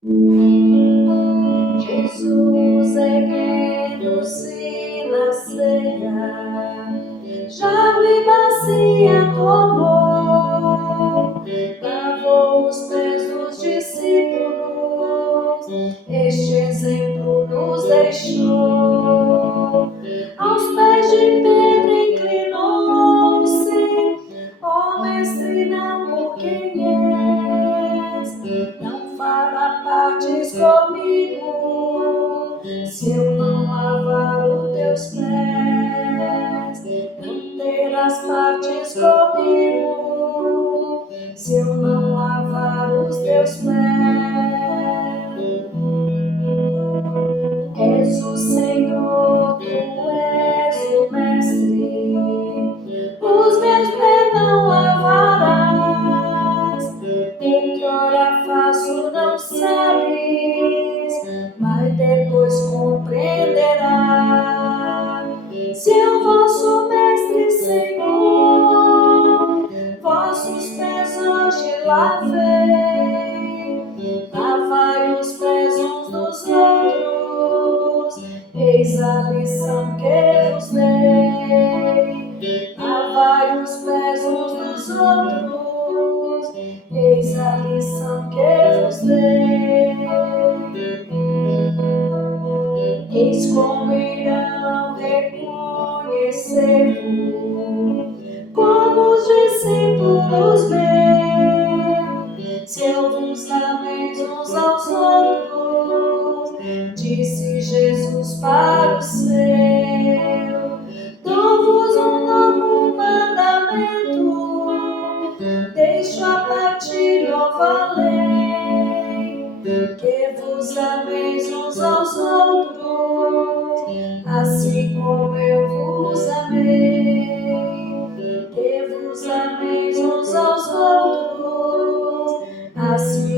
Jesus erguendo-se na ceia, já me bacia tomou, lavou os pés dos discípulos, este exemplo nos deixou. Aos pés de Pedro inclinou-se, ó mestre, não por quem és, não fará partes comigo, se eu não lavar os teus pés. Não terás partes comigo, se eu não lavar os teus pés. És o Senhor, tu és o Mestre, os meus pés não lavarás. O que ora faço não sabes, mas depois compreenderás. Se eu vosso Mestre, Senhor, vossos pés hoje lavei, lavai os pés uns dos outros, eis a lição que vos dei. Lavai os pés uns dos outros, eis a lição que vos dei. Eis como irão reconhecer-vos como os discípulos meus, se eu vos lameis uns aos outros, disse Jesus para o seu. Dou-vos um novo mandamento, deixo a partir nova lei, que vos ameis uns aos outros, assim como eu vos amei. Que vos ameis uns aos outros, assim